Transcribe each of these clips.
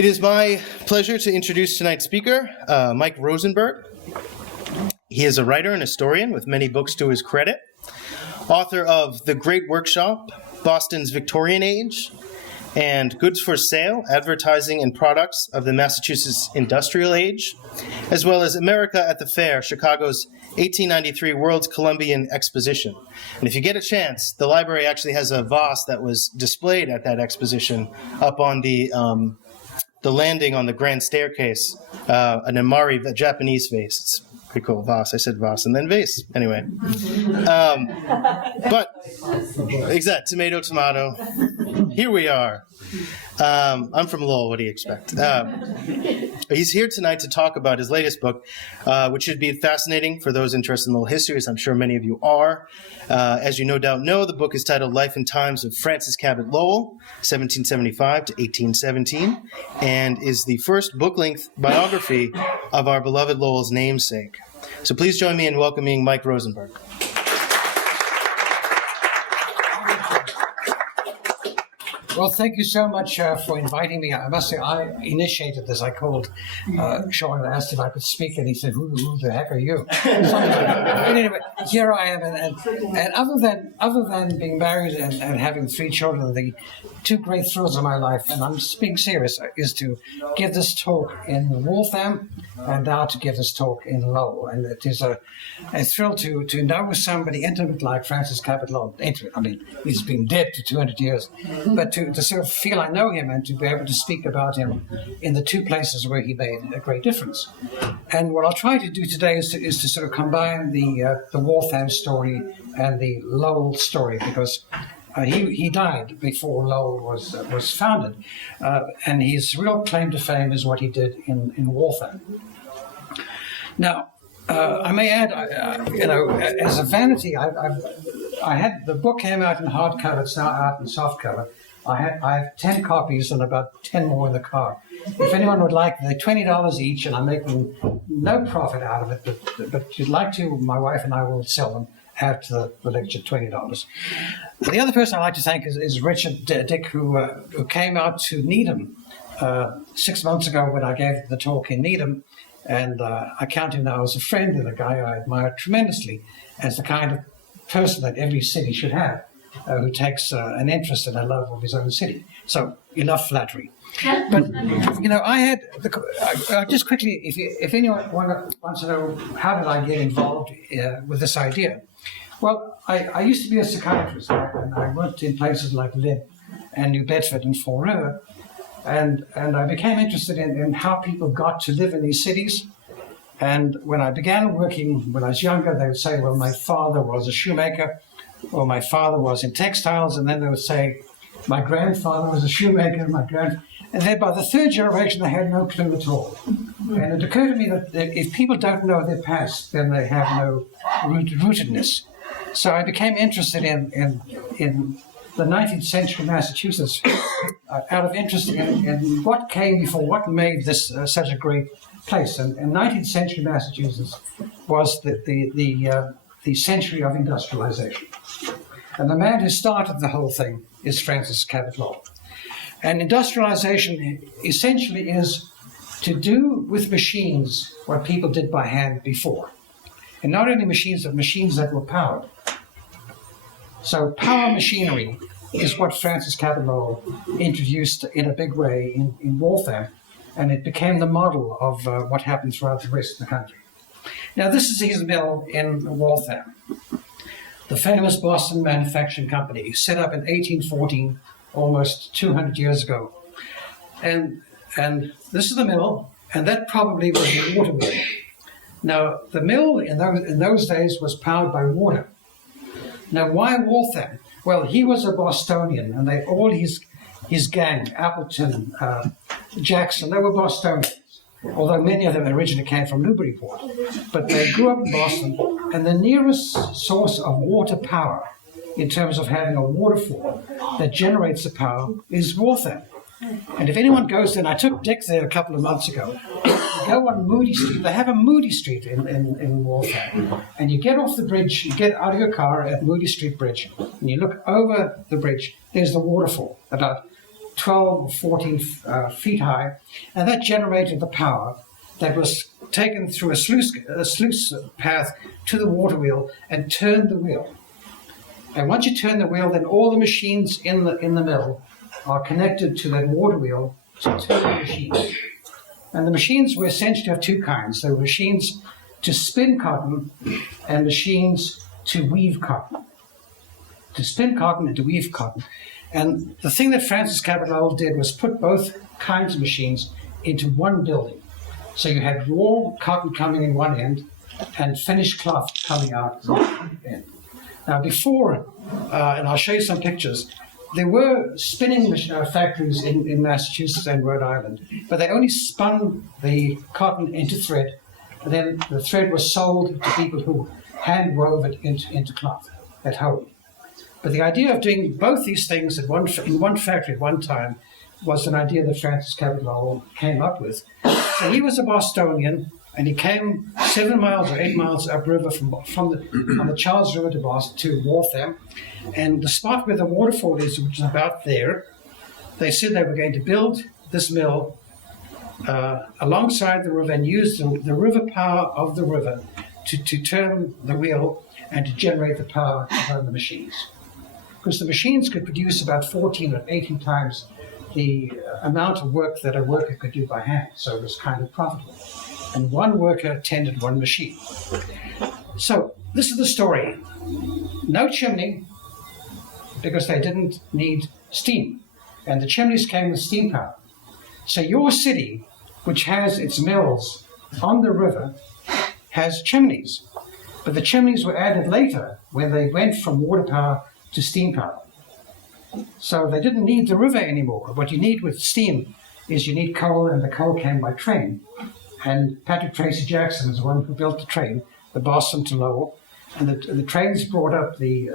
It is my pleasure to introduce tonight's speaker, Mike Rosenberg. He is a writer and historian with many books to his credit, author of The Great Workshop, Boston's Victorian Age, and Goods for Sale, Advertising and Products of the Massachusetts Industrial Age, as well as America at the Fair, Chicago's 1893 World's Columbian Exposition. And if you get a chance, the library actually has a vase that was displayed at that exposition up on the landing on the grand staircase, an Amari, a Japanese vase. It's pretty cool. Vase. I said vase and then vase. Anyway. But, exact. Tomato, tomato. Here we are. I'm from Lowell. What do you expect? He's here tonight to talk about his latest book, which should be fascinating for those interested in Lowell history, as I'm sure many of you are. As you no doubt know, the book is titled Life and Times of Francis Cabot Lowell, 1775 to 1817, and is the first book-length biography of our beloved Lowell's namesake. So please join me in welcoming Mike Rosenberg. Well, thank you so much for inviting me. I must say, I initiated this. I called Sean and asked if I could speak, and he said, who the heck are you? But anyway, here I am. And other than being married and having 3 children, the 2 great thrills of my life, and I'm just being serious, is to give this talk in Waltham and now to give this talk in Lowell. And it is a thrill to know somebody intimate like Francis Cabot Lowell. Intimate, I mean, he's been dead for 200 years. But to sort of feel I know him and to be able to speak about him in the 2 places where he made a great difference. And what I'll try to do today is to sort of combine the Waltham story and the Lowell story, because he died before Lowell was founded, and his real claim to fame is what he did in Waltham. Now, I may add, as a vanity, I had the book came out in hardcover. It's now out in softcover. I have 10 copies and about 10 more in the car. If anyone would like, they're $20 each, and I'm making no profit out of it. But if you'd like to, my wife and I will sell them after the lecture, $20. The other person I'd like to thank is Richard Dick, who came out to Needham 6 months ago when I gave the talk in Needham, and I count him now as a friend and a guy I admire tremendously as the kind of person that every city should have, who takes an interest and a love of his own city. So enough flattery. But I had just quickly, if anyone wants to know how did I get involved with this idea. Well, I used to be a psychiatrist, and I worked in places like Lynn and New Bedford and Fall River, and I became interested in how people got to live in these cities. And when I began working, when I was younger, they would say, well, my father was a shoemaker, or my father was in textiles, and then they would say, my grandfather was a shoemaker, and then by the 3rd generation, they had no clue at all. And it occurred to me that if people don't know their past, then they have no rootedness. So I became interested in the 19th century Massachusetts out of interest in what came before, what made this such a great place. And 19th century Massachusetts was the century of industrialization. And the man who started the whole thing is Francis Cabot Lowell. And industrialization essentially is to do with machines what people did by hand before. And not only machines, but machines that were powered. So power machinery is what Francis Cabot Lowell introduced in a big way in Waltham, and it became the model of what happened throughout the rest of the country. Now, this is his mill in Waltham, the famous Boston Manufacturing Company, set up in 1814, almost 200 years ago. And this is the mill, and that probably was the water mill. Now, the mill in those days was powered by water. Now, why Waltham? Well, he was a Bostonian, and all his gang, Appleton, Jackson, they were Bostonians, although many of them originally came from Newburyport. But they grew up in Boston, and the nearest source of water power, in terms of having a waterfall that generates the power, is Waltham. And if anyone goes there, and I took Dick there a couple of months ago, you go on Moody Street. They have a Moody Street in Waltham. And you get off the bridge, you get out of your car at Moody Street Bridge, and you look over the bridge, there's the waterfall, about 12 or 14 feet high, and that generated the power that was taken through a sluice path to the water wheel and turned the wheel. And once you turn the wheel, then all the machines in the mill are connected to that water wheel to turn the machines. And the machines were essentially of two kinds. There were machines to spin cotton and machines to weave cotton. To spin cotton and to weave cotton. And the thing that Francis Cabot Lowell did was put both kinds of machines into one building. So you had raw cotton coming in one end and finished cloth coming out the other end. Now before, and I'll show you some pictures, there were spinning factories in Massachusetts and Rhode Island, but they only spun the cotton into thread, and then the thread was sold to people who hand wove it into cloth at home. But the idea of doing both these things in one factory at one time was an idea that Francis Cabot Lowell came up with. So he was a Bostonian, and he came 7 miles or 8 miles upriver on the Charles River to Boston, to Waltham. And the spot where the waterfall is, which is about there, they said they were going to build this mill alongside the river and use the river power of the river to turn the wheel and to generate the power to run the machines. Because the machines could produce about 14 or 18 times the amount of work that a worker could do by hand, so it was kind of profitable. And one worker tended one machine. So this is the story. No chimney, because they didn't need steam. And the chimneys came with steam power. So your city, which has its mills on the river, has chimneys. But the chimneys were added later when they went from water power to steam power. So they didn't need the river anymore. What you need with steam is you need coal, and the coal came by train. And Patrick Tracy Jackson is the one who built the train, the Boston to Lowell. And the trains brought up the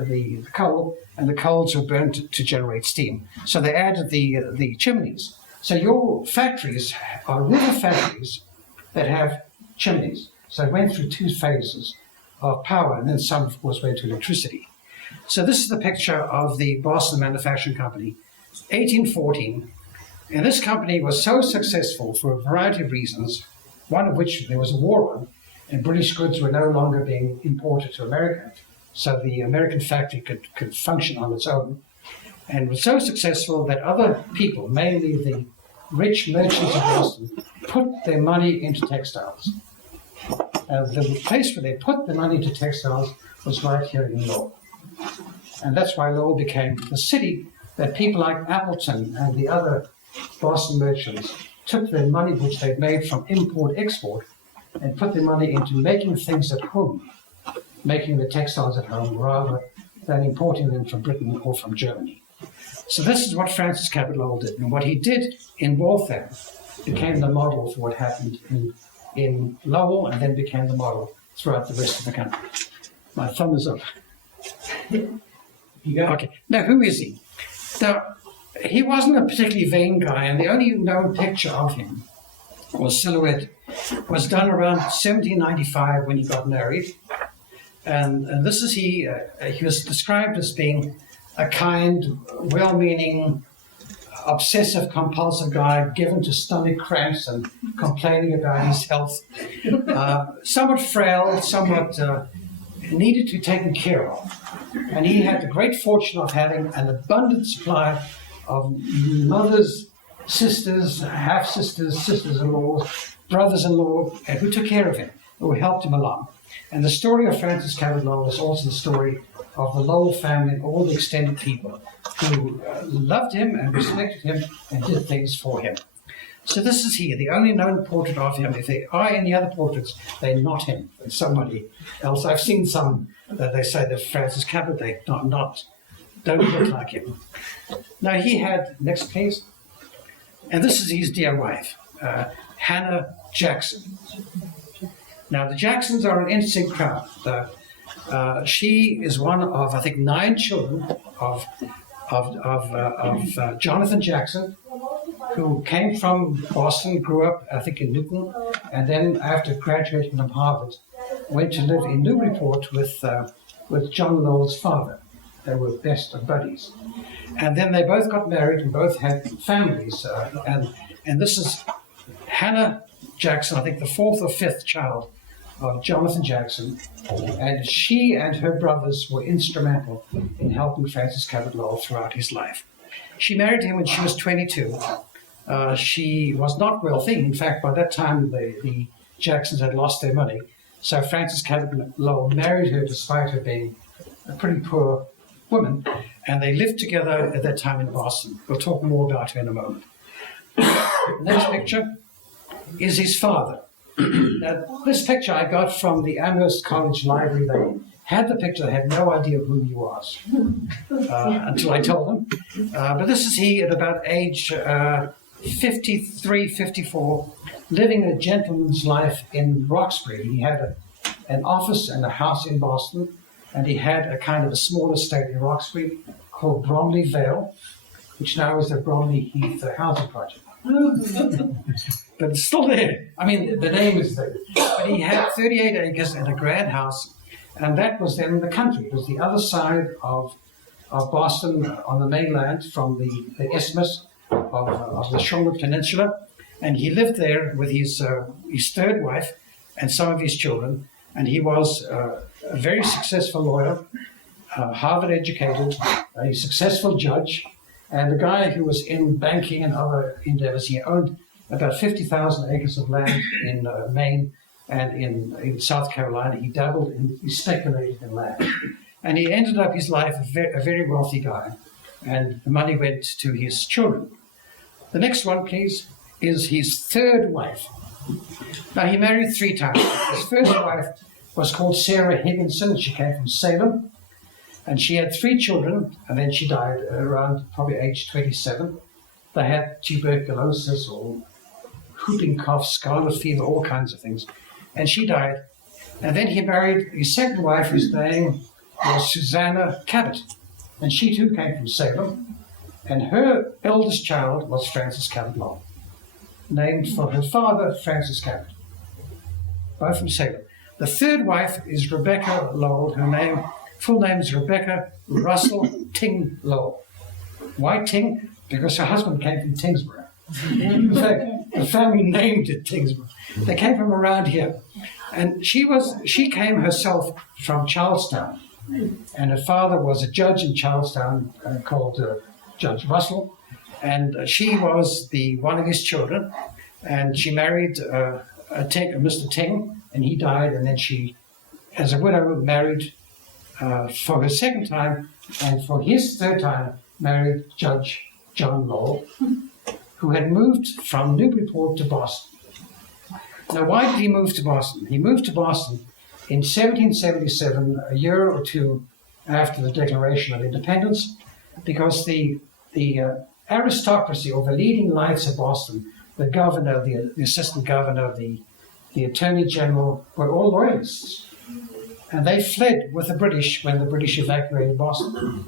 coal, and the coals were burnt to generate steam. So they added the chimneys. So your factories are river factories that have chimneys. So it went through two phases of power, and then some, of course, went to electricity. So this is the picture of the Boston Manufacturing Company, 1814. And this company was so successful for a variety of reasons, one of which there was a war on, and British goods were no longer being imported to America. So the American factory could function on its own, and was so successful that other people, mainly the rich merchants of Boston, put their money into textiles. The place where they put the money into textiles was right here in Lowell. And that's why Lowell became the city that people like Appleton and the other Boston merchants took their money, which they'd made from import-export, and put their money into making things at home, making the textiles at home, rather than importing them from Britain or from Germany. So this is what Francis Cabot Lowell did. And what he did in Waltham became the model for what happened in Lowell, and then became the model throughout the rest of the country. My thumb is up. Okay, now who is he? Now, he wasn't a particularly vain guy, and the only known picture of him, or silhouette, was done around 1795 when he got married. And this is he. He was described as being a kind, well-meaning, obsessive-compulsive guy, given to stomach cramps and complaining about his health. Somewhat frail, somewhat needed to be taken care of. And he had the great fortune of having an abundant supply of mothers, sisters, half-sisters, sisters-in-law, brothers-in-law, who took care of him, who helped him along. And the story of Francis Cabot Lowell is also the story of the Lowell family and all the extended people who loved him and respected him and did things for him. So this is he, the only known portrait of him. If there are any other portraits, they're not him, it's somebody else. I've seen some that they say they're Francis Cabot, they don't look like him. Now he had, next please, and this is his dear wife, Hannah Jackson. Now the Jacksons are an interesting crowd. She is one of, I think, 9 children of Jonathan Jackson, who came from Boston, grew up, I think, in Newton, and then after graduating from Harvard, went to live in Newburyport with John Lowell's father. They were best of buddies. And then they both got married and both had families. And this is Hannah Jackson, I think the fourth or fifth child of Jonathan Jackson. And she and her brothers were instrumental in helping Francis Cabot Lowell throughout his life. She married him when she was 22. She was not wealthy. In fact, by that time, the Jacksons had lost their money. So Francis Cabot Lowell married her despite her being a pretty poor woman. And they lived together at that time in Boston. We'll talk more about her in a moment. The next picture is his father. Now, this picture I got from the Amherst College Library. They had the picture, they had no idea who he was until I told them. But this is he at about age 53, 54, living a gentleman's life in Roxbury. He had an office and a house in Boston, and he had a kind of a small estate in Roxbury called Bromley Vale, which now is the Bromley Heath housing project. But it's still there. I mean, the name is there. But he had 38 acres and a grand house, and that was then the country. It was the other side of Boston on the mainland from the isthmus of the Shawmut Peninsula. And he lived there with his third wife and some of his children. And he was a very successful lawyer, Harvard educated, a successful judge, and a guy who was in banking and other endeavors. He owned about 50,000 acres of land in Maine and in South Carolina. He dabbled in, he speculated in land. And he ended up his life a very wealthy guy. And the money went to his children. The next one, please, is his third wife. Now, he married 3 times. His first wife was called Sarah Higginson. She came from Salem. And she had 3 children, and then she died around probably age 27. They had tuberculosis or whooping cough, scarlet fever, all kinds of things. And she died. And then he married his second wife, whose name was Susanna Cabot. And she too came from Salem. And her eldest child was Francis Cabot Lowell, named for her father, Francis Cabot, both from Salem. The third wife is Rebecca Lowell. Her full name is Rebecca Russell Ting Lowell. Why Ting? Because her husband came from Tingsboro. In fact, the family named it Tingsboro. They came from around here. And she came herself from Charlestown. And her father was a judge in Charlestown called Judge Russell. And she was one of his children. And she married Mr. Ting, and he died. And then she, as a widow, married for her second time, and for his third time, married Judge John Lowell, who had moved from Newburyport to Boston. Now, why did he move to Boston? He moved to Boston in 1777, a year or two after the Declaration of Independence, because the aristocracy, or the leading lights of Boston, the governor, the assistant governor, the attorney general, were all loyalists. And they fled with the British when the British evacuated Boston.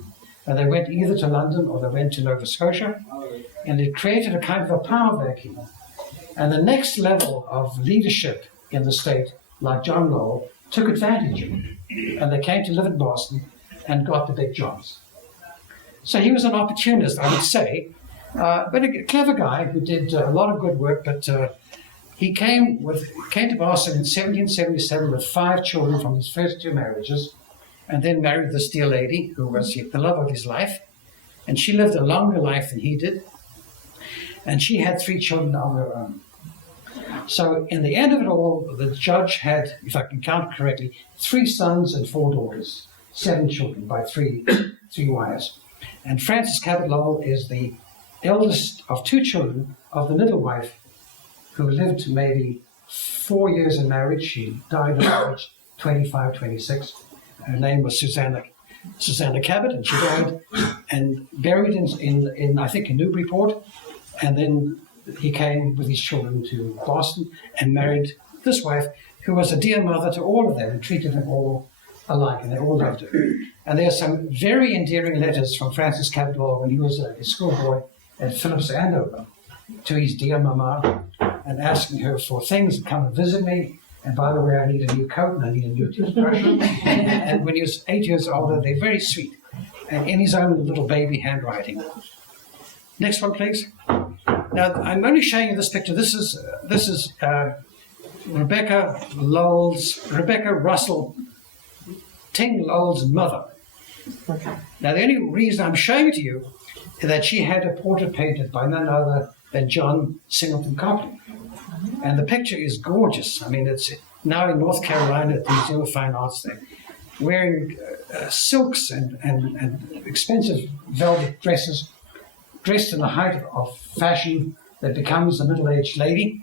And they went either to London or they went to Nova Scotia. And it created a kind of a power vacuum. And the next level of leadership in the state, like John Lowell, took advantage of it. And they came to live in Boston and got the big jobs. So he was an opportunist, I would say, but a clever guy who did a lot of good work. But he came to Boston in 1777 with 5 children from his first 2 marriages, and then married this dear lady who was the love of his life. And she lived a longer life than he did. And she had 3 children of her own. So in the end of it all, the judge had, if I can count correctly, 3 sons and 4 daughters, 7 children by 3 wives. And Francis Cabot Lowell is the eldest of 2 children of the middle wife, who lived maybe 4 years in marriage. She died at age 25, 26. Her name was Susanna Cabot, and she died and buried in I think, in Newburyport. And then he came with his children to Boston and married this wife, who was a dear mother to all of them and treated them all alike, and they all loved her. And there are some very endearing letters from Francis Cabot Lowell when he was a schoolboy at Phillips Andover to his dear mama, and asking her for things, come and visit me. And by the way, I need a new coat and I need a new toothbrush. And when he was 8 years older, they're very sweet. and in his own little baby handwriting. Next one, please. Now, I'm only showing you this picture. This is Rebecca Russell Ting Lowell's mother. Now, the only reason I'm showing it to you is that she had a portrait painted by none other than John Singleton Copley. And the picture is gorgeous. I mean, it's now in North Carolina at the Museum of Fine Arts there, wearing silks and expensive velvet dresses, dressed in the height of fashion that becomes a middle-aged lady.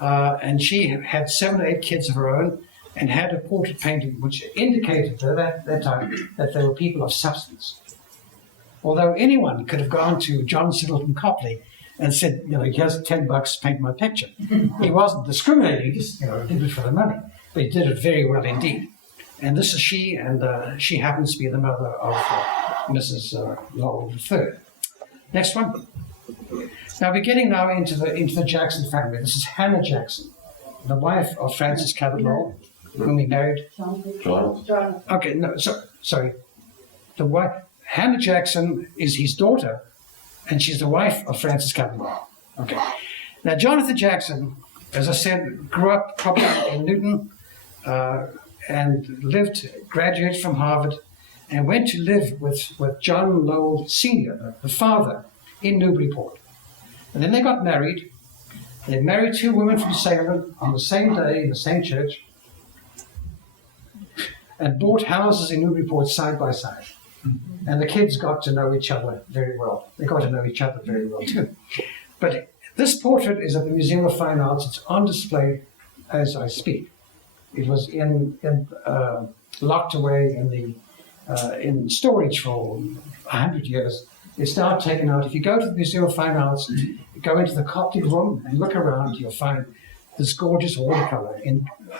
And she had 7 or 8 kids of her own and had a portrait painting which indicated at that time that they were people of substance. Although anyone could have gone to John Singleton Copley and said, here's $10, paint my picture. He wasn't discriminating, he just, did it for the money. But he did it very well indeed. And this is she, and she happens to be the mother of Mrs. Lowell III. Next one. Now we're getting now into the Jackson family. This is Hannah Jackson, the wife of Francis Cabot Lowell, whom he married. John. Okay, no, sorry. The wife, Hannah Jackson, is his daughter, and she's the wife of Francis Cabot Lowell. Okay. Now Jonathan Jackson, as I said, grew up probably in Newton, and graduated from Harvard, and went to live with John Lowell Sr., the father, in Newburyport. And then they got married. They married 2 women from Salem on the same day in the same church, and bought houses in Newburyport side by side. And the kids got to know each other very well. They got to know each other very well too. But this portrait is at the Museum of Fine Arts. It's on display as I speak. It was locked away in storage for 100 years. It's now taken out. If you go to the Museum of Fine Arts, go into the Coptic room and look around, you'll find this gorgeous watercolor.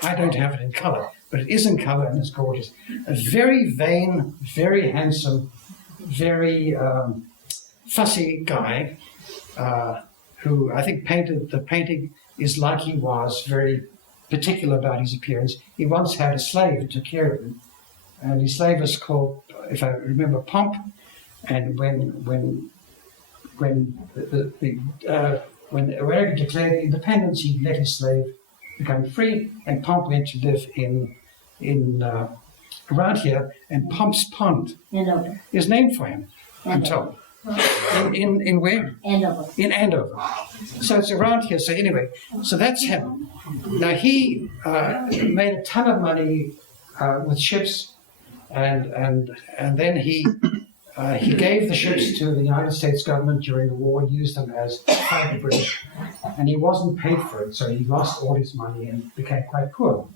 I don't have it in color, but it is in color and it's gorgeous. A very vain, very handsome, very fussy guy who I think painted the painting is like he was, very particular about his appearance. He once had a slave who took care of him, and his slave was called, if I remember, Pomp. And when America declared independence, he let his slave become free, and Pomp went to live in around here. And Pomp's Pond is named for him, I'm told. In where? Andover. In Andover. So it's around here. So anyway, so that's him. Now he made a ton of money with ships, and then he gave the ships to the United States government during the war, used them as fighter British, and he wasn't paid for it, so he lost all his money and became quite poor,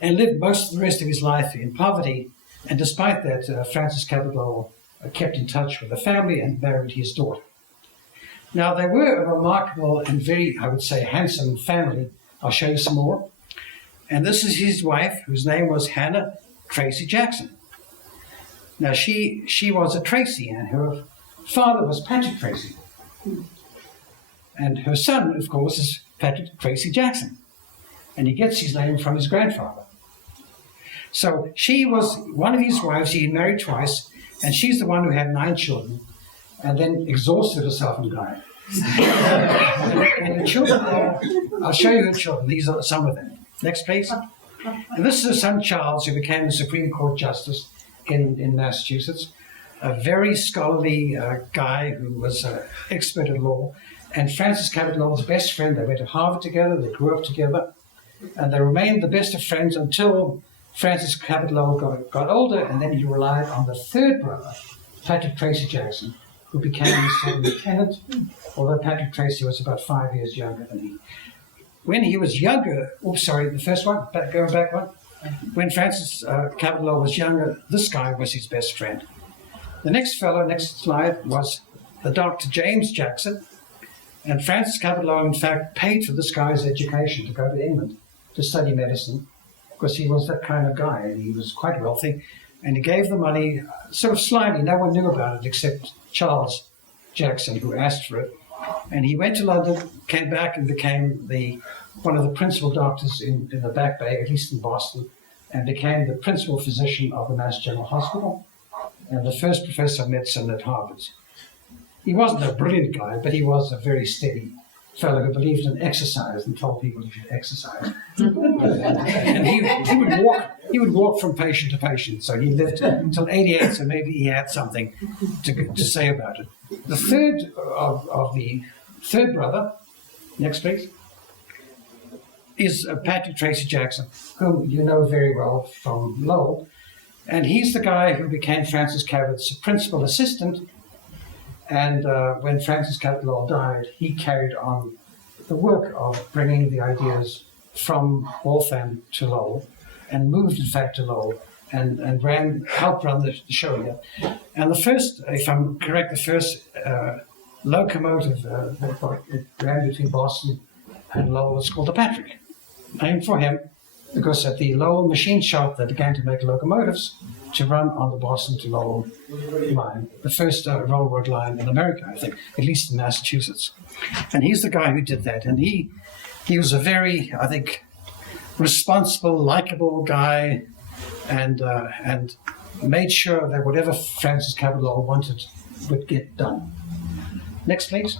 and lived most of the rest of his life in poverty. And despite that, Francis Cabot Lowell kept in touch with the family and married his daughter. Now, they were a remarkable and very, I would say, handsome family. I'll show you some more. And this is his wife, whose name was Hannah Tracy Jackson. Now, she was a Tracy, and her father was Patrick Tracy. And her son, of course, is Patrick Tracy Jackson. And he gets his name from his grandfather. So she was one of his wives. He married twice, and she's the one who had 9 children, and then exhausted herself and died. And the children, I'll show you her children. These are some of them. Next, please. And this is her son, Charles, who became the Supreme Court Justice in Massachusetts. A very scholarly guy who was an expert at law. And Francis Cabot Lowell's best friend. They went to Harvard together. They grew up together. And they remained the best of friends until Francis Cabot Lowell got older, and then he relied on the 3rd brother, Patrick Tracy Jackson, who became his second lieutenant, although Patrick Tracy was about 5 years younger than he. When he was younger, the first one, going back one. When Francis Cabot Lowell was younger, this guy was his best friend. The next fellow, next slide, was the Dr. James Jackson, and Francis Cabot Lowell, in fact, paid for this guy's education to go to England to study medicine, because he was that kind of guy, and he was quite wealthy, and he gave the money sort of slyly. No one knew about it except Charles Jackson, who asked for it. And he went to London, came back, and became one of the principal doctors in the Back Bay, at least in Boston, and became the principal physician of the Mass General Hospital. and the first professor of medicine at Harvard. He wasn't a brilliant guy, but he was a very steady fellow who believed in exercise and told people you should exercise. And he would walk from patient to patient. So he lived until 88, so maybe he had something to say about it. The third of the third brother, next please, is Patrick Tracy Jackson, whom you know very well from Lowell. And he's the guy who became Francis Cabot's principal assistant. And when Francis Cabot Lowell died, he carried on the work of bringing the ideas from Waltham to Lowell, and moved, in fact, to Lowell, and helped run the show here. And the first, if I'm correct, the first locomotive that ran between Boston and Lowell was called the Patrick, named for him, because at the Lowell machine shop they began to make locomotives to run on the Boston to Lowell line, the first railroad line in America, I think, at least in Massachusetts. And he's the guy who did that. And he was a very, I think, responsible, likable guy, and made sure that whatever Francis Cabot Lowell wanted would get done. Next, please.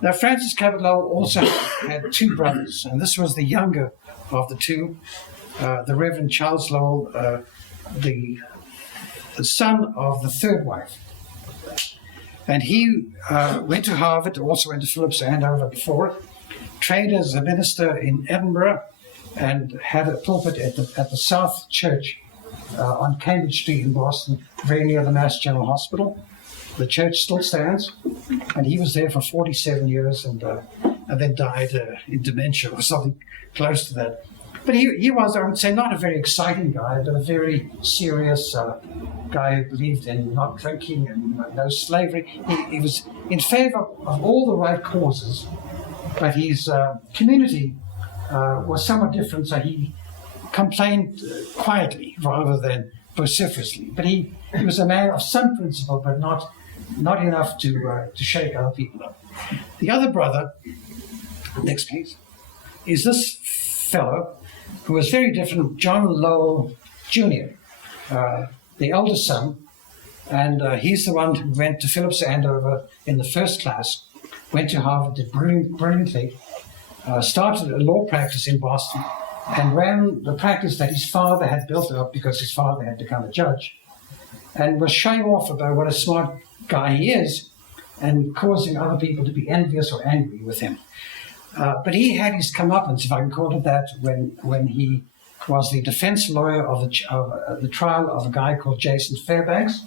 Now, Francis Cabot Lowell also had two brothers, and this was the younger of the two, the Reverend Charles Lowell, the son of the third wife. And he went to Harvard, also went to Phillips Andover before, trained as a minister in Edinburgh, and had a pulpit at the South Church on Cambridge Street in Boston, very near the Mass General Hospital. The church still stands, and he was there for 47 years and then died in dementia or something close to that. But he was, I would say, not a very exciting guy, but a very serious guy who believed in not drinking and no slavery. He was in favor of all the right causes, but his community was somewhat different, so he complained quietly rather than vociferously. But he was a man of some principle, but not enough to shake other people up. The other brother, next please, is this fellow who was very different, John Lowell Jr., the eldest son, and he's the one who went to Phillips Andover in the first class, went to Harvard, did brilliantly, started a law practice in Boston, and ran the practice that his father had built up because his father had become a judge, and was showing off about what a smart guy he is, and causing other people to be envious or angry with him. But he had his comeuppance, if I can call it that, when he was the defense lawyer of the trial of a guy called Jason Fairbanks,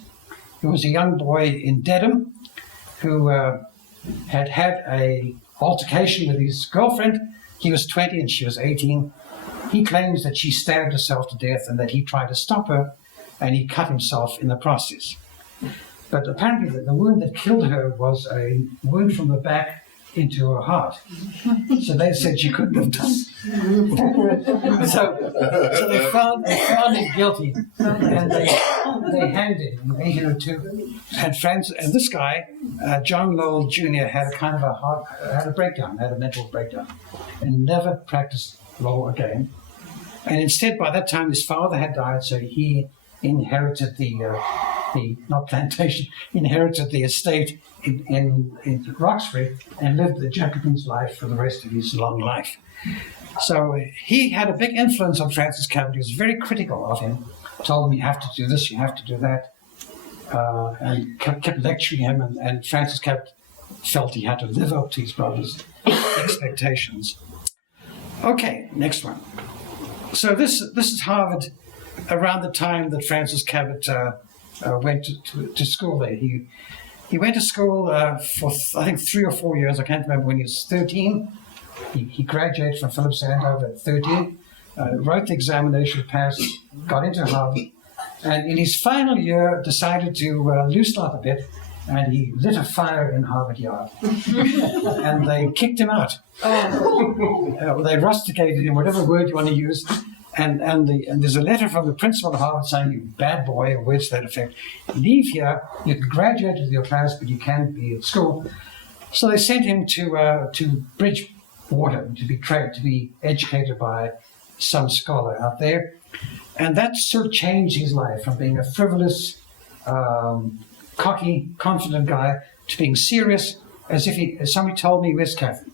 who was a young boy in Dedham, who had a altercation with his girlfriend. He was 20 and she was 18. He claims that she stabbed herself to death and that he tried to stop her, and he cut himself in the process. But apparently the wound that killed her was a wound from the back into her heart. So they said she couldn't have done it. So they found him guilty, and they hanged him in 1802. And this guy, John Lowell Jr., had a kind of a mental breakdown, and never practiced law again. And instead, by that time, his father had died, so he inherited inherited the estate in Roxbury, and lived the Jacobin's life for the rest of his long life. So he had a big influence on Francis Cabot. He was very critical of him, told him you have to do this, you have to do that, and kept lecturing him, and Francis Cabot felt he had to live up to his brother's expectations. Okay, next one. So this is Harvard around the time that Francis Cabot went to school there. He went to school for, I think, 3 or 4 years. I can't remember. When he was 13, he graduated from Phillips Andover at 13, wrote the examination, passed, got into Harvard, and in his final year decided to loosen up a bit, and he lit a fire in Harvard Yard. And they kicked him out. They rusticated him, whatever word you want to use. And there's a letter from the principal of Harvard saying, "You bad boy," or words to that effect. "Leave here. You can graduate with your class, but you can't be at school." So they sent him to Bridgewater to be educated by some scholar out there. And that sort of changed his life from being a frivolous, cocky, confident guy to being serious, as if somebody told me, where's Kathy?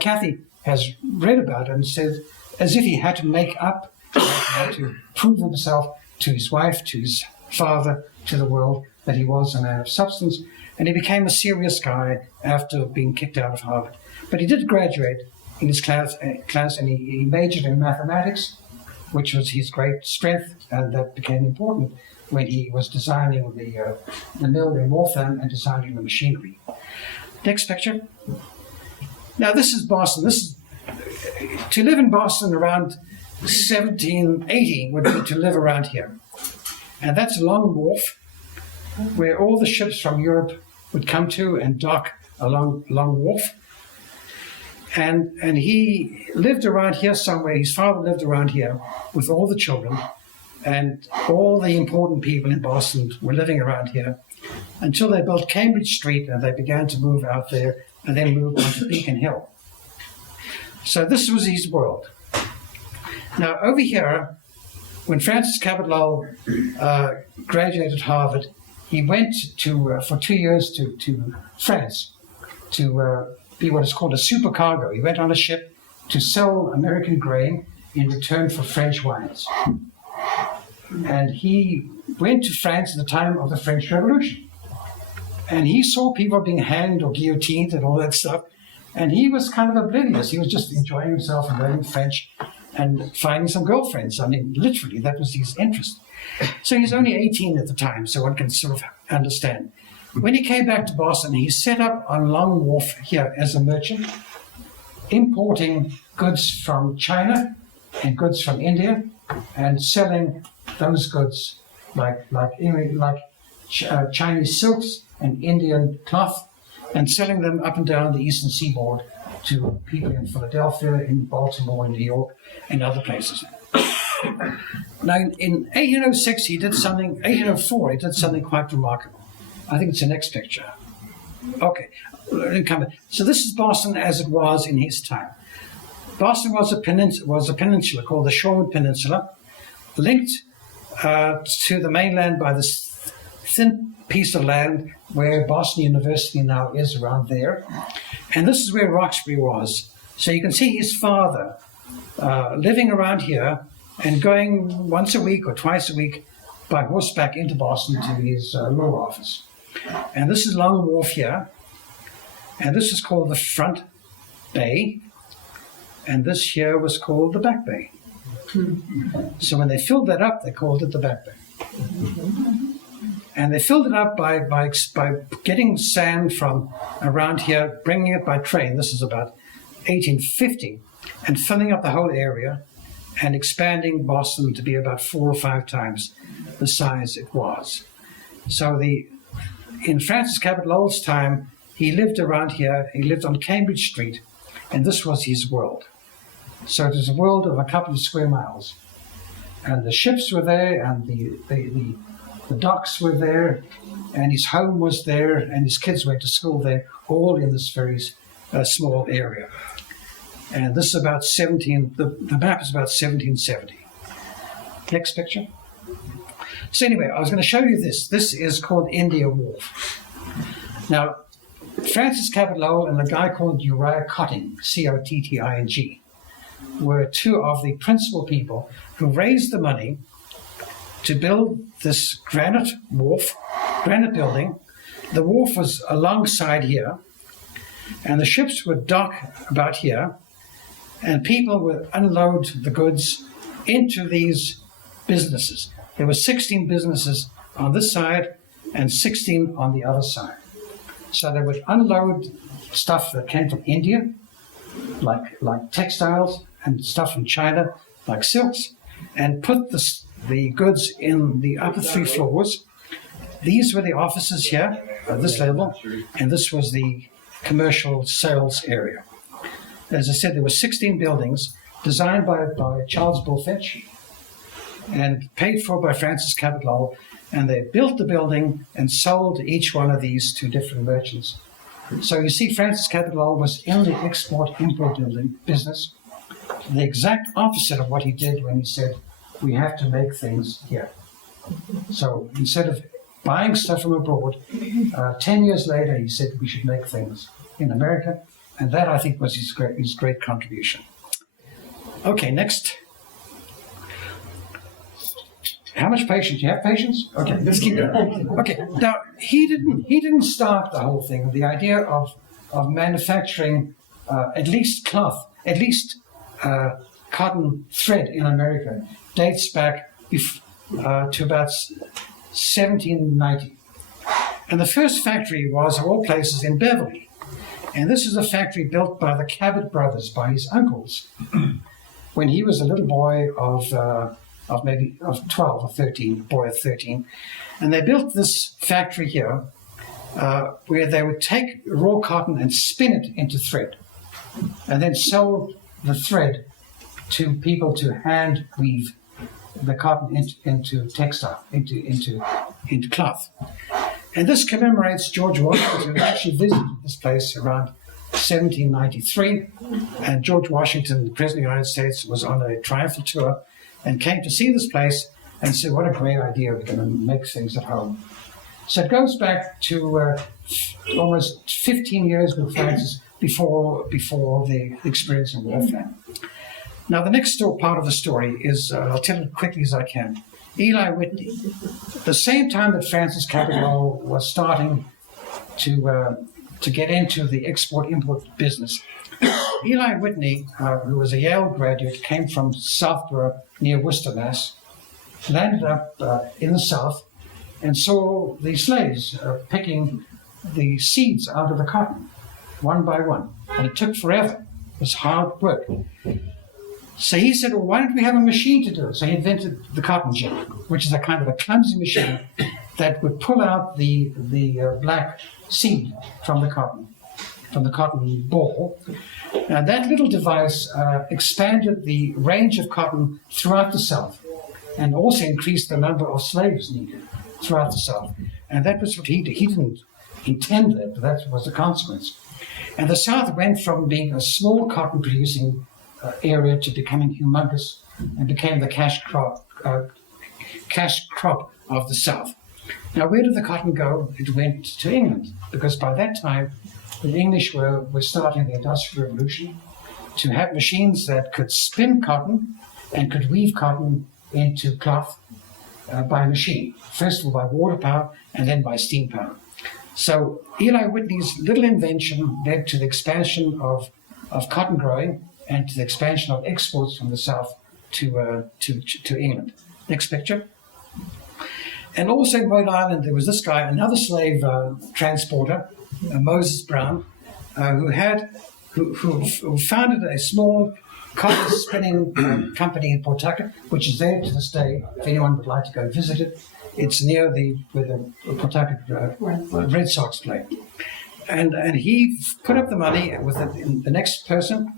Kathy has read about it and said, as if he had to make up, he had to prove himself to his wife, to his father, to the world, that he was a man of substance. And he became a serious guy after being kicked out of Harvard. But he did graduate in his class and he majored in mathematics, which was his great strength, and that became important when he was designing the mill in Waltham and designing the machinery. Next picture. Now this is Boston. To live in Boston around 1780 would be to live around here. And that's a long wharf where all the ships from Europe would come to and dock along Long Wharf. And he lived around here somewhere. His father lived around here with all the children, and all the important people in Boston were living around here until they built Cambridge Street and they began to move out there and then moved on to Beacon Hill. So this was his world. Now over here, when Francis Cabot Lowell graduated Harvard, he went for 2 years to France to be what is called a supercargo. He went on a ship to sell American grain in return for French wines. And he went to France at the time of the French Revolution. And he saw people being hanged or guillotined and all that stuff. And he was kind of oblivious. He was just enjoying himself and learning French and finding some girlfriends. I mean, literally, that was his interest. So he's only 18 at the time, so one can sort of understand. When he came back to Boston, he set up on Long Wharf here as a merchant, importing goods from China and goods from India, and selling those goods like Chinese silks and Indian cloth, and selling them up and down the eastern seaboard to people in Philadelphia, in Baltimore, in New York, and other places. Now, in 1806, 1804, he did something quite remarkable. I think it's the next picture. Okay, so this is Boston as it was in his time. Boston was a peninsula called the Shoreham Peninsula, linked to the mainland by this thin piece of land where Boston University now is, around there. And this is where Roxbury was. So you can see his father living around here and going once a week or twice a week by horseback into Boston to his law office. And this is Long Wharf here. And this is called the Front Bay. And this here was called the Back Bay. So when they filled that up, they called it the Back Bay. And they filled it up by getting sand from around here, bringing it by train. This is about 1850, and filling up the whole area and expanding Boston to be about 4 or 5 times the size it was. So in Francis Cabot Lowell's time, he lived around here. He lived on Cambridge Street, and this was his world. So it was a world of a couple of square miles. And the ships were there, and the docks were there, and his home was there, and his kids went to school there, all in this very small area. And this is about the map is about 1770. Next picture. So anyway, I was going to show you this. This is called India Wharf. Now, Francis Cabot Lowell and a guy called Uriah Cotting, Cotting, were two of the principal people who raised the money to build this granite building. The wharf was alongside here, and the ships would dock about here, and people would unload the goods into these businesses. There were 16 businesses on this side and 16 on the other side. So they would unload stuff that came from India, like textiles, and stuff from China, like silks, and put the goods in the upper 3 floors. These were the offices here at this level, and this was the commercial sales area. As I said, there were 16 buildings designed by Charles Bulfinch and paid for by Francis Cabot Lowell, and they built the building and sold each one of these to different merchants. So you see, Francis Cabot Lowell was in the export-import business, the exact opposite of what he did when he said, we have to make things here. So instead of buying stuff from abroad, 10 years later he said we should make things in America, and that I think was his great contribution. Okay, next. How much patience? Do you have patience? Okay, let's keep going. Okay, now he didn't start the whole thing. The idea of manufacturing at least cloth, at least cotton thread in America dates back to about 1790. And the first factory was, of all places, in Beverly. And this is a factory built by the Cabot brothers, by his uncles, when he was a little boy of 12 or 13, a boy of 13. And they built this factory here where they would take raw cotton and spin it into thread, and then sell the thread to people to hand weave the cotton into textile, into cloth. And this commemorates George Washington, who actually visited this place around 1793. And George Washington, the President of the United States, was on a triumphal tour and came to see this place and said, what a great idea, we're going to make things at home. So it goes back to almost 15 years with Francis before the experience in warfare. Now, the next part of the story is, I'll tell it quickly as I can. Eli Whitney. The same time that Francis Cabot Lowell was starting to get into the export-import business, Eli Whitney, who was a Yale graduate, came from Southborough near Worcester, Mass., landed up in the South and saw the slaves picking the seeds out of the cotton, one by one. And it took forever. It was hard work. So he said, well, why don't we have a machine to do it? So he invented the cotton gin, which is a kind of a clumsy machine that would pull out the black seed from the cotton ball. Now that little device expanded the range of cotton throughout the South and also increased the number of slaves needed throughout the South. And that was what he did. He didn't intend that, but that was the consequence. And the South went from being a small cotton producing area to becoming humongous and became the cash crop of the South. Now, where did the cotton go? It went to England, because by that time, the English were starting the Industrial Revolution to have machines that could spin cotton and could weave cotton into cloth by machine. First of all by water power and then by steam power. So Eli Whitney's little invention led to the expansion of cotton growing and to the expansion of exports from the South to England. Next picture. And also in Rhode Island, there was this guy, another slave transporter, Moses Brown, who founded a small cotton spinning company in Pawtucket, which is there to this day. If anyone would like to go visit it, it's near where the Pawtucket Red Sox play. And he put up the money with the next person,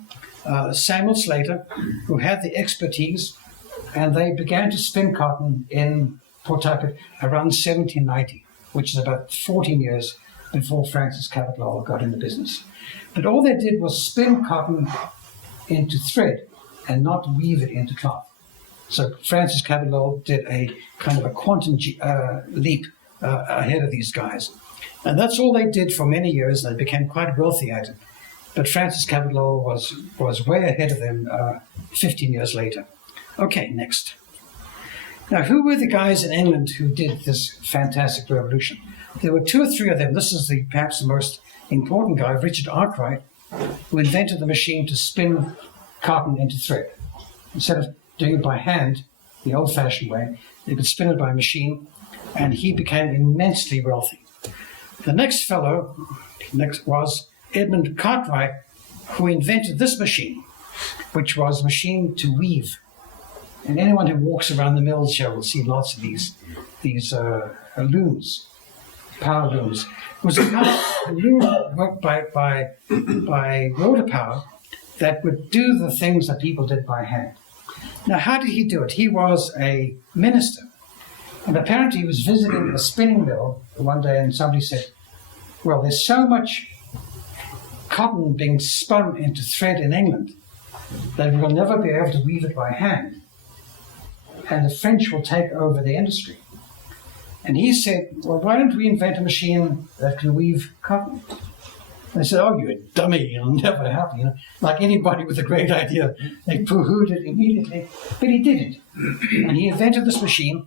Samuel Slater, who had the expertise, and they began to spin cotton in Pawtucket around 1790, which is about 14 years before Francis Cabot Lowell got in the business. But all they did was spin cotton into thread and not weave it into cloth. So Francis Cabot Lowell did a kind of a quantum leap ahead of these guys. And that's all they did for many years. They became quite wealthy at it. But Francis Cabot Lowell was way ahead of them 15 years later. Okay, next. Now, who were the guys in England who did this fantastic revolution? There were two or three of them. This is perhaps the most important guy, Richard Arkwright, who invented the machine to spin cotton into thread. Instead of doing it by hand, the old-fashioned way, they could spin it by machine, and he became immensely wealthy. The next fellow was Edmund Cartwright, who invented this machine, which was a machine to weave. And anyone who walks around the mills here will see lots of these looms, power looms. It was a kind of loom worked by water power that would do the things that people did by hand. Now, how did he do it? He was a minister. And apparently he was visiting a spinning mill one day, and somebody said, well, there's so much cotton being spun into thread in England that we will never be able to weave it by hand, and the French will take over the industry. And he said, well, why don't we invent a machine that can weave cotton? They said, oh, you're a dummy, it'll never happen. You know, like anybody with a great idea, they poo-hooed it immediately. But he did it. And he invented this machine.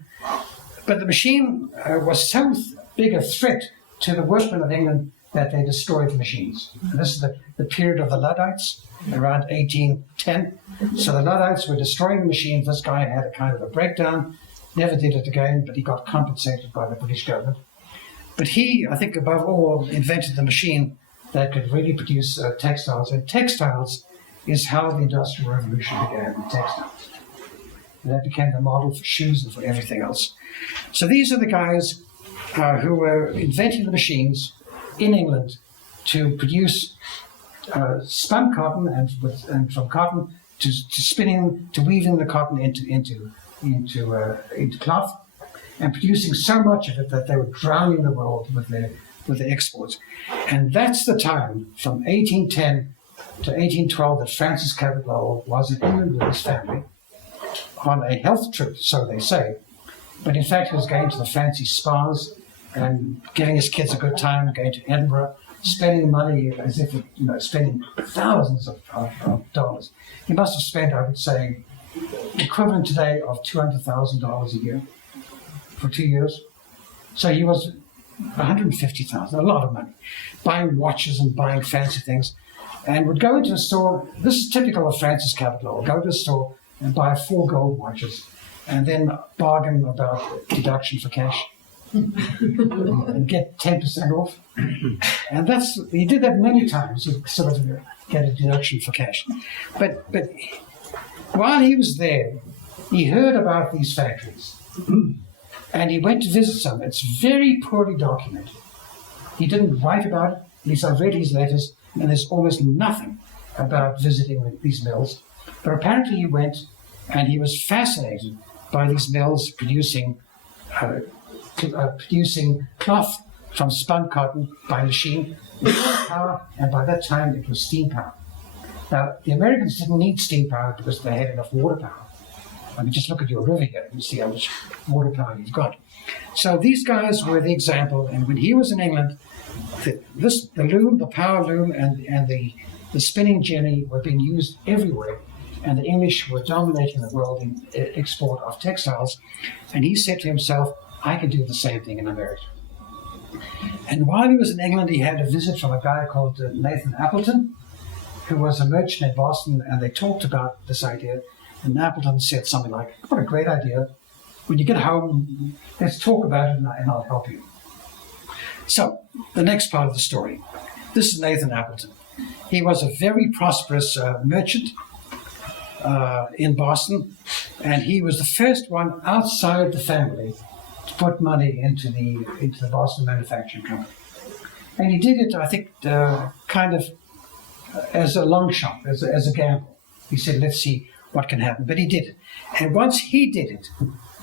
But the machine was so big a threat to the workmen of England that they destroyed the machines. And this is the period of the Luddites, around 1810. So the Luddites were destroying the machines. This guy had a kind of a breakdown, never did it again, but he got compensated by the British government. But he, I think above all, invented the machine that could really produce textiles. And textiles is how the Industrial Revolution began, in textiles. And that became the model for shoes and for everything else. So these are the guys who were inventing the machines in England to produce spun cotton and from cotton to spinning, to weaving the cotton into cloth, and producing so much of it that they were drowning the world with their exports. And that's the time, from 1810 to 1812, that Francis Cabot Lowell was in England with his family on a health trip, so they say. But in fact, he was going to the fancy spas and giving his kids a good time, going to Edinburgh, spending money as if, spending thousands of dollars. He must have spent, I would say, equivalent today of $200,000 a year for 2 years. So he was $150,000, a lot of money, buying watches and buying fancy things, and would go into a store. This is typical of Francis Cabot Lowell. Go to a store and buy 4 gold watches, and then bargain about deduction for cash, and get 10% off. And he did that many times. He sort of get a deduction for cash. But while he was there, he heard about these factories. And he went to visit some. It's very poorly documented. He didn't write about it. At least I've read his letters, and there's almost nothing about visiting these mills. But apparently he went, and he was fascinated by these mills producing cloth from spun cotton by machine with power, and by that time it was steam power. Now, the Americans didn't need steam power because they had enough water power. I mean, just look at your river here and see how much water power you've got. So these guys were the example, and when he was in England, the loom, the power loom, and the spinning jenny were being used everywhere, and the English were dominating the world in export of textiles. And he said to himself, I can do the same thing in America. And while he was in England, he had a visit from a guy called Nathan Appleton, who was a merchant in Boston, and they talked about this idea. And Appleton said something like, what a great idea. When you get home, let's talk about it and I'll help you. So, the next part of the story. This is Nathan Appleton. He was a very prosperous merchant in Boston, and he was the first one outside the family to put money into the Boston Manufacturing Company. And he did it, I think, kind of as a long shot, as a gamble. He said, let's see what can happen. But he did it. And once he did it,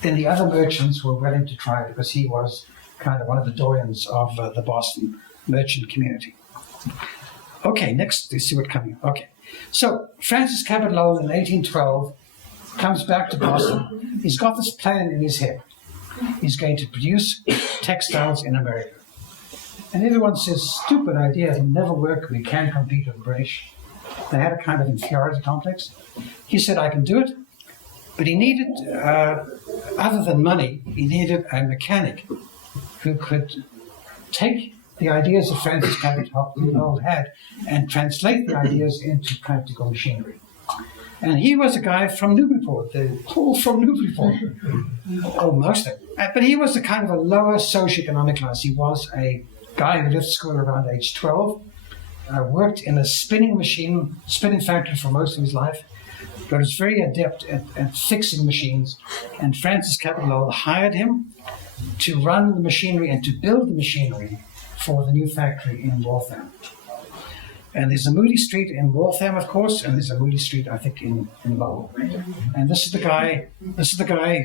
then the other merchants were willing to try, because he was kind of one of the doyens of the Boston merchant community. Okay, next, let's see what's coming. Okay, so Francis Cabot Lowell in 1812 comes back to Boston. He's got this plan in his head. He's going to produce textiles in America. And everyone says, stupid idea, it'll never work, we can't compete with the British. They had a kind of inferiority complex. He said, I can do it. But he needed, other than money, he needed a mechanic who could take the ideas that Francis Cabot Lowell had and translate the ideas into practical machinery. And he was a guy from Newburyport, from Newburyport, most of it. But he was a kind of a lower socioeconomic class. He was a guy who left school around age 12, worked in a spinning factory for most of his life, but was very adept at fixing machines. And Francis Cabot Lowell hired him to run the machinery and to build the machinery for the new factory in Waltham. And there's a Moody Street in Waltham, of course, and there's a Moody Street, I think, in Lowell. And this is the guy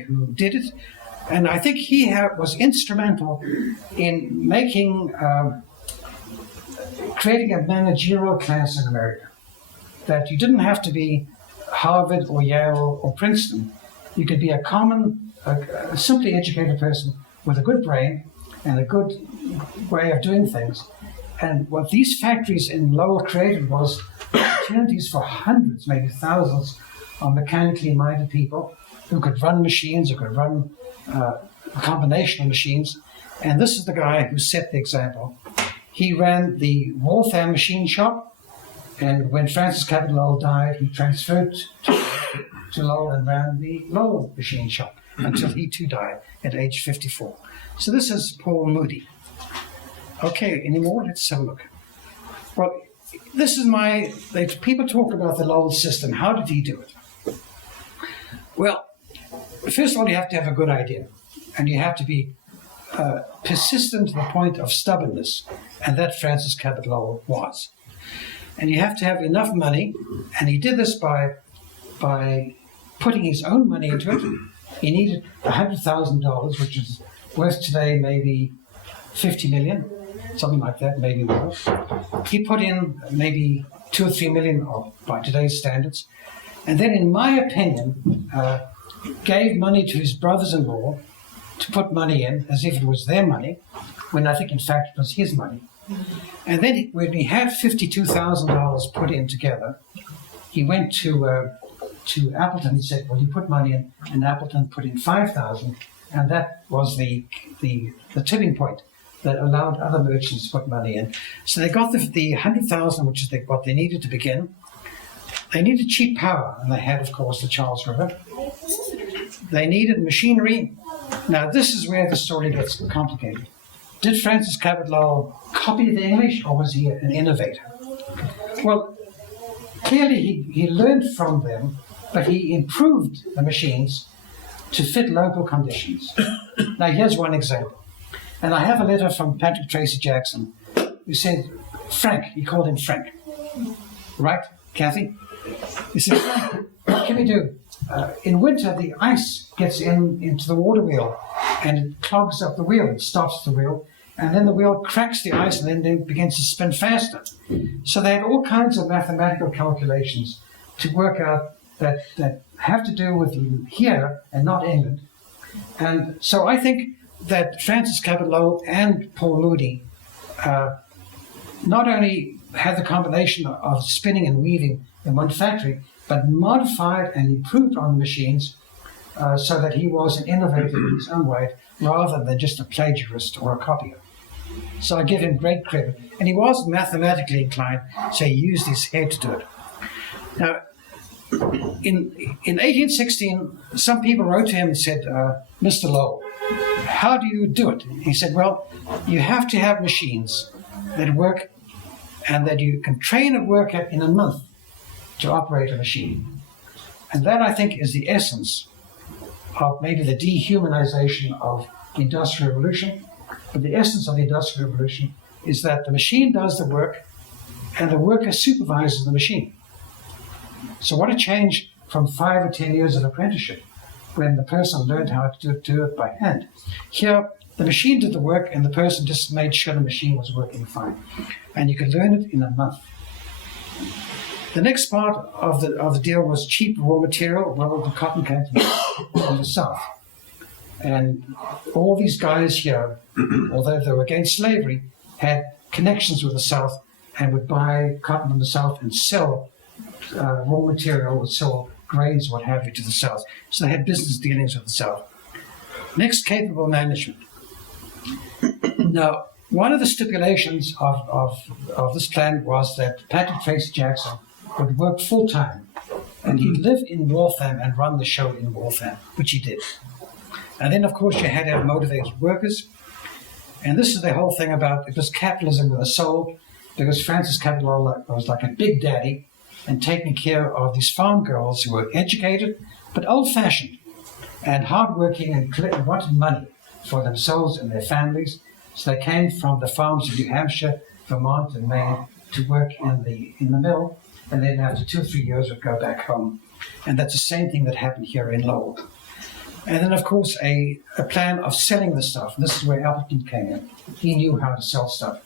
who did it. And I think he was instrumental in creating a managerial class in America. That you didn't have to be Harvard or Yale or Princeton. You could be a simply educated person with a good brain and a good way of doing things. And what these factories in Lowell created was opportunities for hundreds, maybe thousands of mechanically minded people who could run machines, who could run a combination of machines. And this is the guy who set the example. He ran the Waltham machine shop, and when Francis Cabot Lowell died, he transferred to Lowell and ran the Lowell machine shop until he too died at age 54. So this is Paul Moody. Okay, any more? Let's have a look. Well, this is people talk about the Lowell system. How did he do it? Well, first of all, you have to have a good idea, and you have to be persistent to the point of stubbornness, and that Francis Cabot Lowell was. And you have to have enough money, and he did this by putting his own money into it. He needed $100,000, which is worth today maybe 50 million, something like that, maybe more. He put in maybe 2 or 3 million by today's standards, and then, in my opinion, gave money to his brothers-in-law to put money in as if it was their money, when I think in fact it was his money. And then when he had $52,000 put in together, he went to Appleton. He said, well, you put money in, and Appleton put in $5,000, and that was the tipping point that allowed other merchants to put money in. So they got the $100,000, which is what they needed to begin. They needed cheap power, and they had, of course, the Charles River. They needed machinery. Now, this is where the story gets complicated. Did Francis Cabot Lowell copy the English, or was he an innovator? Well, clearly he learned from them, but he improved the machines to fit local conditions. Now, here's one example. And I have a letter from Patrick Tracy Jackson, who said, Frank, he called him Frank. Right, Kathy? He said, Frank, what can we do? In winter, the ice gets into the water wheel, and it clogs up the wheel, it stops the wheel, and then the wheel cracks the ice, and then it begins to spin faster. So they had all kinds of mathematical calculations to work out that have to do with here and not England. And so I think that Francis Cabot Lowell and Paul Moody not only had the combination of spinning and weaving in one factory, but modified and improved on the machines so that he was an innovator in his own way, rather than just a plagiarist or a copier. So I give him great credit. And he was mathematically inclined, so he used his head to do it. Now, in 1816, some people wrote to him and said, Mr. Lowell, how do you do it? He said, well, you have to have machines that work and that you can train a worker in a month to operate a machine. And that, I think, is the essence of maybe the dehumanization of the Industrial Revolution. But the essence of the Industrial Revolution is that the machine does the work and the worker supervises the machine. So what a change from 5 or 10 years of apprenticeship when the person learned how to do it by hand. Here, the machine did the work and the person just made sure the machine was working fine. And you could learn it in a month. The next part of the deal was cheap raw material. Well, the cotton came from the south. And all these guys here, although they were against slavery, had connections with the south and would buy cotton from the south and sell raw material, would sell grains, what have you, to the south. So they had business dealings with the south. Next, capable management. Now, one of the stipulations of this plan was that Patrick Tracy Jackson would work full-time, and he'd live in Waltham and run the show in Waltham, which he did. And then, of course, you had to have motivated workers. And this is the whole thing about, it was capitalism with a soul, because Francis Cabot Lowell was like a big daddy and taking care of these farm girls who were educated, but old-fashioned and hardworking and wanted money for themselves and their families. So they came from the farms of New Hampshire, Vermont, and Maine to work in the mill, and then after 2 or 3 years would go back home. And that's the same thing that happened here in Lowell. And then, of course, a plan of selling the stuff. And this is where Appleton came in. He knew how to sell stuff.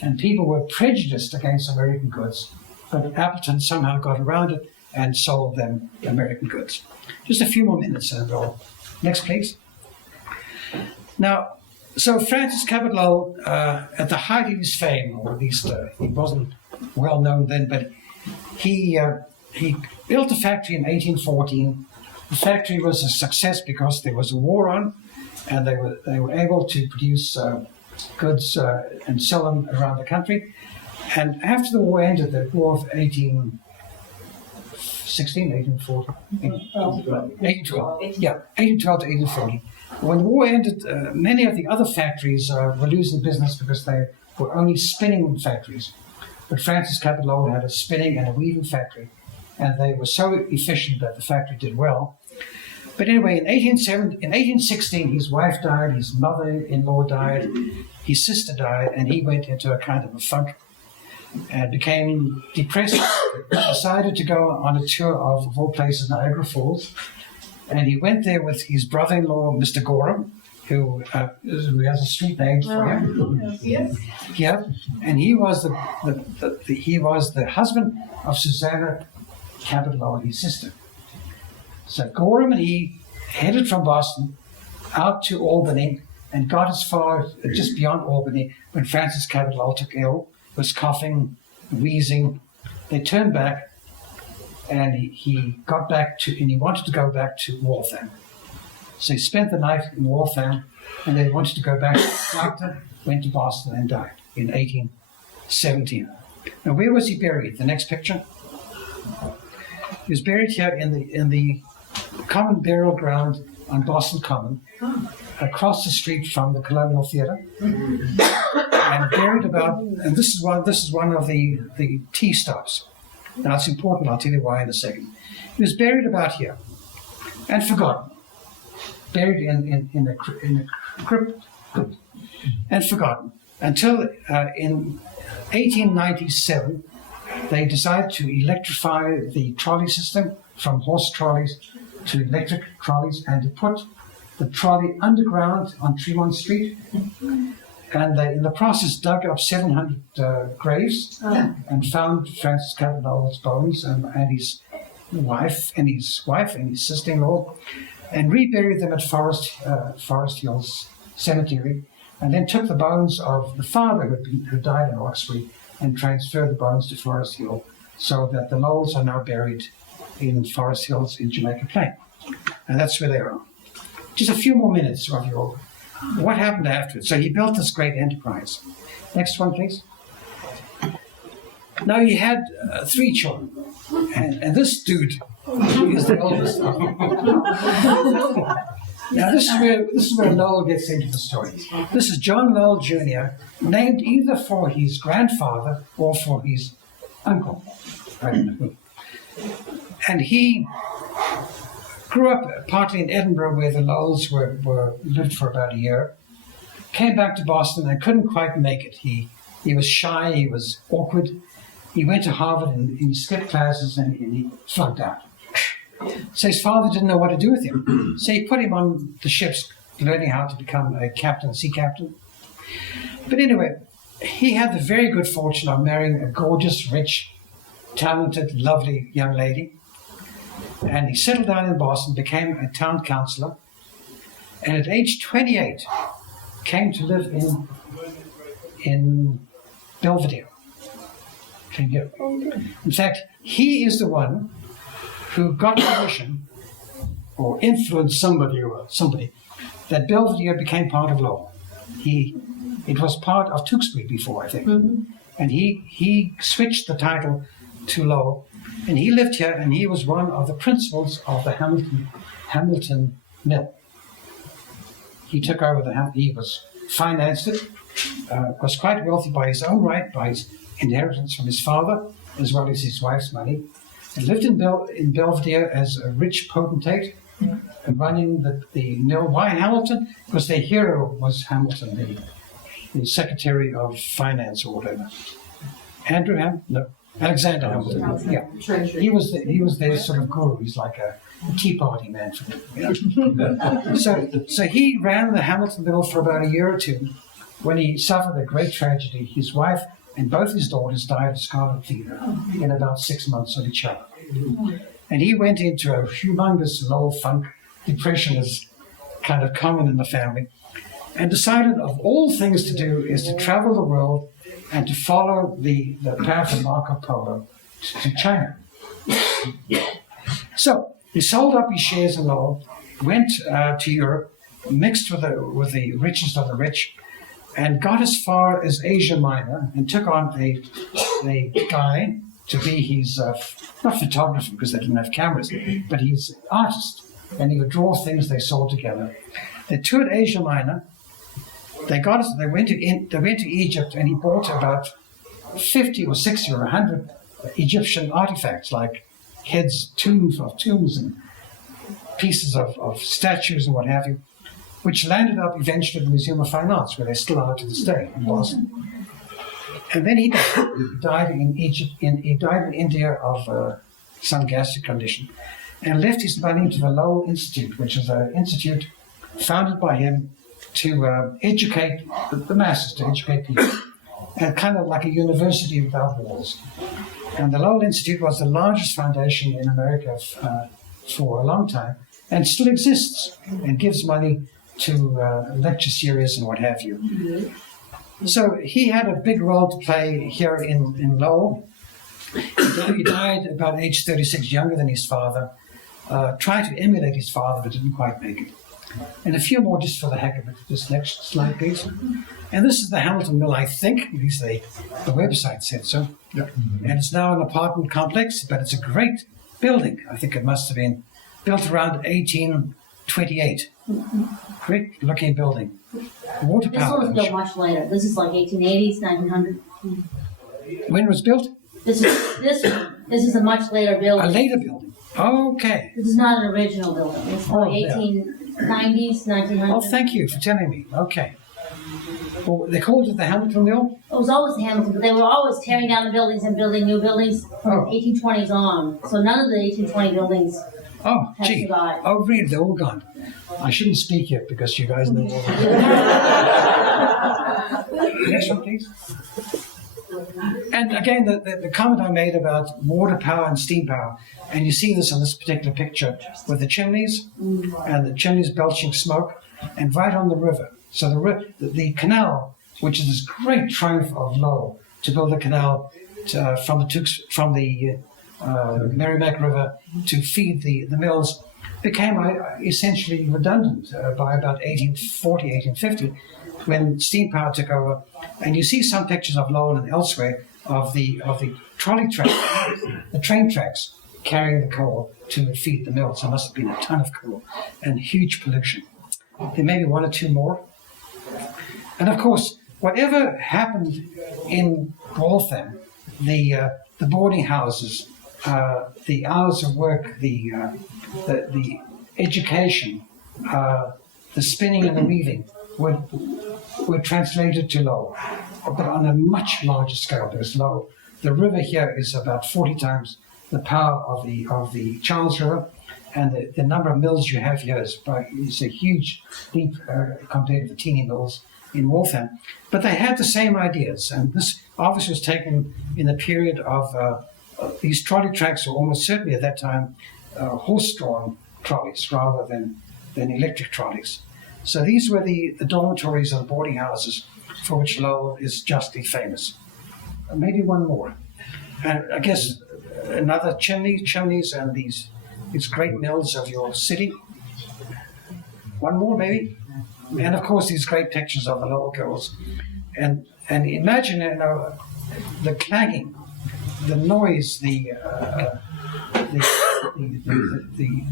And people were prejudiced against American goods, but Appleton somehow got around it and sold them American goods. Just a few more minutes and we'll... Next, please. Now, so Francis Cabot Lowell, at the height of his fame, or at least he wasn't well known then, but he built a factory in 1814. The factory was a success because there was a war on, and they were able to produce goods and sell them around the country. And after the war ended, the war of 1816, 1812 to 1840. When the war ended, many of the other factories were losing business because they were only spinning factories. But Francis Cabot Lowell had a spinning and a weaving factory, and they were so efficient that the factory did well. But anyway, in 1816, his wife died, his mother-in-law died, his sister died, and he went into a kind of a funk and became depressed, decided to go on a tour of all places, Niagara Falls. And he went there with his brother-in-law, Mr. Gorham, who has a street name for him. Yes. Yeah, and he was the husband of Susanna Cabot Lowell, his sister. So Gorham and he headed from Boston out to Albany and got as far just beyond Albany when Francis Cabot Lowell took ill, was coughing, wheezing. They turned back, and he got back to, and he wanted to go back to Waltham. So he spent the night in Waltham, and then wanted to go back. Doctor went to Boston and died in 1817. Now, where was he buried? The next picture. He was buried here in the common burial ground on Boston Common, across the street from the Colonial Theatre, and buried about. And this is one of the tea stops. Now it's important. I'll tell you why in a second. He was buried about here, and forgotten. Buried in a crypt, and forgotten until in 1897 they decided to electrify the trolley system from horse trolleys to electric trolleys, and to put the trolley underground on Tremont Street. And they, in the process, dug up 700 graves and found Francis Cabot Lowell's bones and his wife and his sister-in-law, and reburied them at Forest Hills Cemetery, and then took the bones of the father who died in Oxford and transferred the bones to Forest Hill, so that the Lowells are now buried in Forest Hills in Jamaica Plain. And that's where they are. Just a few more minutes of your... What happened afterwards? So he built this great enterprise. Next one, please. Now he had 3 children, and this dude is the oldest. Now this is where Lowell gets into the story. This is John Lowell Jr., named either for his grandfather or for his uncle. I don't know who. And he grew up partly in Edinburgh, where the Lowells lived for about a year. Came back to Boston and couldn't quite make it. He was shy, he was awkward. He went to Harvard and he skipped classes and he flunked out. So his father didn't know what to do with him. So he put him on the ships, learning how to become a captain, sea captain. But anyway, he had the very good fortune of marrying a gorgeous, rich, talented, lovely young lady. And he settled down in Boston, became a town councillor, and at age 28 came to live in Belvedere. Came here. In fact, he is the one who got permission or influenced somebody that Belvedere became part of Lowell. It was part of Tewkesbury before, I think. And he switched the title to Lowell. And he lived here, and he was one of the principals of the Hamilton Mill. He took over he financed it, was quite wealthy by his own right, by his inheritance from his father, as well as his wife's money. And lived in Belvedere as a rich potentate, and running the mill. Why Hamilton? Because their hero was Hamilton, the Secretary of Finance or whatever. Alexander Hamilton. Yeah, he was their sort of guru. He's like a Tea Party man for them. You know? So he ran the Hamilton Mill for about a year or two, when he suffered a great tragedy. His wife and both his daughters died of scarlet fever in about 6 months of each other. And he went into a humongous low funk. Depression is kind of common in the family. And decided of all things to do is to travel the world and to follow the path of Marco Polo to China. So he sold up his shares in Lowell, went to Europe, mixed with the richest of the rich, and got as far as Asia Minor and took on a guy to be his, not photographer because they didn't have cameras, but his artist. And he would draw things they saw together. They toured Asia Minor. They went to Egypt, and he bought about 50 or 60 or 100 Egyptian artifacts, like tombs and pieces of statues and what have you, which landed up eventually at the Museum of Fine Arts, where they still are to this day in Boston. And then he died in Egypt. He died in India of some gastric condition, and left his money to the LOWE Institute, which is an institute founded by him to educate the masses, to educate people, and kind of like a university without walls. And the LOWE Institute was the largest foundation in America for a long time, and still exists, and gives money to lecture series and what have you. So he had a big role to play here in Lowell. He died about age 36, younger than his father. Tried to emulate his father, but didn't quite make it. And a few more just for the heck of it. This next slide, please. And this is the Hamilton Mill, I think. At least the website said so. Yep. And it's now an apartment complex, but it's a great building. I think it must have been built around 1828. Great looking building. Water This power. one was built much later. This is like 1880s, 1900. When was it built? This is a much later A building. later building. Okay. This is not an original building. It's like Oh, yeah. 1890s, 1900s. Oh, thank you for telling me. Okay. Well, they called it the Hamilton Mill? It was always the Hamilton, but they were always tearing down the buildings and building new buildings from Oh. 1820s on. So none of the 1820 buildings. Oh, Has gee. survived. Oh, really? They're all gone. I shouldn't speak yet because you guys know all the Next one, please. And again, the comment I made about water power and steam power, and you see this in this particular picture with the chimneys, and the chimneys belching smoke, and right on the river. So the canal, which is this great triumph of Lowell to build a canal from the Merrimack River to feed the mills, became essentially redundant by about 1840, 1850, when steam power took over. And you see some pictures of Lowell and elsewhere of the trolley tracks, the train tracks carrying the coal to feed the mills. There must have been a ton of coal and huge pollution. There may be one or two more. And of course, whatever happened in Waltham, the boarding houses, the hours of work, the education, the spinning and the weaving were translated to Lowell, but on a much larger scale. Because Lowell, the river here is about 40 times the power of the Charles River, and the number of mills you have here is a huge leap compared to the teeny mills in Waltham. But they had the same ideas, and this obviously was taken in the period of these trolley tracks were almost certainly at that time horse-drawn trolleys rather than electric trolleys. So these were the dormitories and boarding houses for which Lowell is justly famous. Maybe one more. And I guess another chimneys and these great mills of your city. One more maybe. And of course these great pictures of the Lowell girls. And imagine the clanging, the noise, the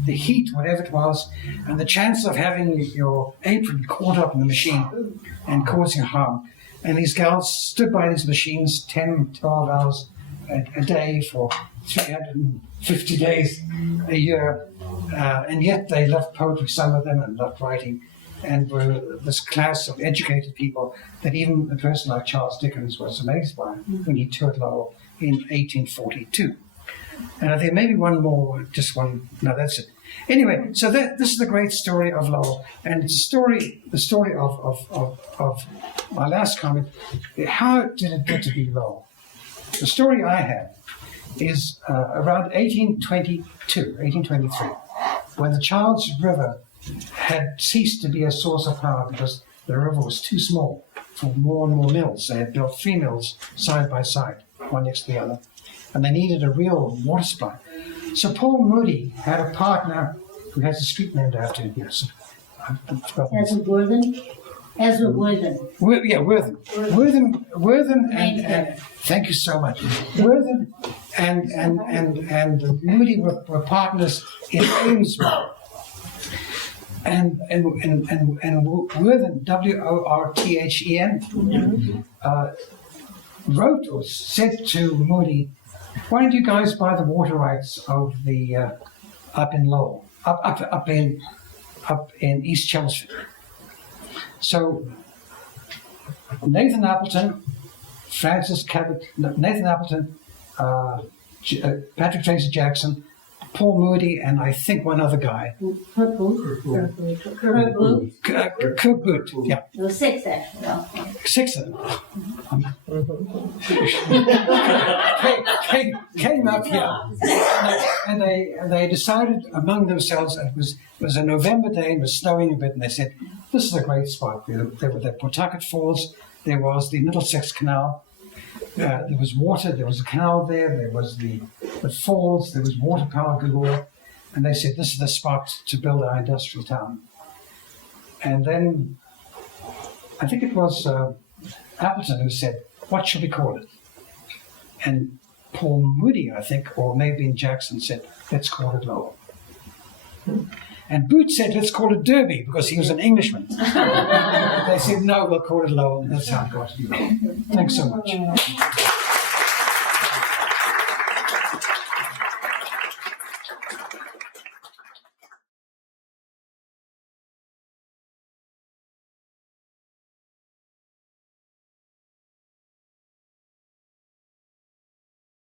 heat, whatever it was, and the chance of having your apron caught up in the machine and causing harm. And these gals stood by these machines 10, 12 hours a day for 350 days a year, and yet they loved poetry, some of them, and loved writing, and were this class of educated people that even a person like Charles Dickens was amazed by when he toured Lowell in 1842. And there may be one more, just one. No, that's it. Anyway, so this is the great story of Lowell, and the story of my last comment. How did it get to be Lowell? The story I have is around 1823, when the Childs River had ceased to be a source of power because the river was too small for more and more mills. They had built 3 mills side by side, one next to the other, and they needed a real water supply. So Paul Moody had a partner who has a street named after him. Yes, I've forgotten. Ezra Worthen? Ezra Worthen. Worthen, and thank you so much. Worthen and Moody were partners in Amesbury. And Worthen, Worthen, wrote or said to Moody, "Why don't you guys buy the water rights of the up in Lowell, up in East Chelmsford?" So Nathan Appleton, Patrick Tracy Jackson, Paul Moody, and I think one other guy. Kirk Booth. Kirk Booth, yeah. There were 6 actually. No. 6 of them. Came up here, and they decided among themselves. It was a November day, and it was snowing a bit, and they said, "This is a great spot." There were the Pawtucket Falls. There was the Middlesex Canal. There was water. There was a canal there. There was the falls. There was water power galore, and they said, "This is the spot to build our industrial town." And then I think it was Appleton who said, "What should we call it?" And Paul Moody, I think, or maybe Jackson said, "Let's call it Lowell." And Booth said, "Let's call it Derby," because he was an Englishman. They said, "No, we'll call it Lowell." And that's how it got to be Lowell. Thanks so much.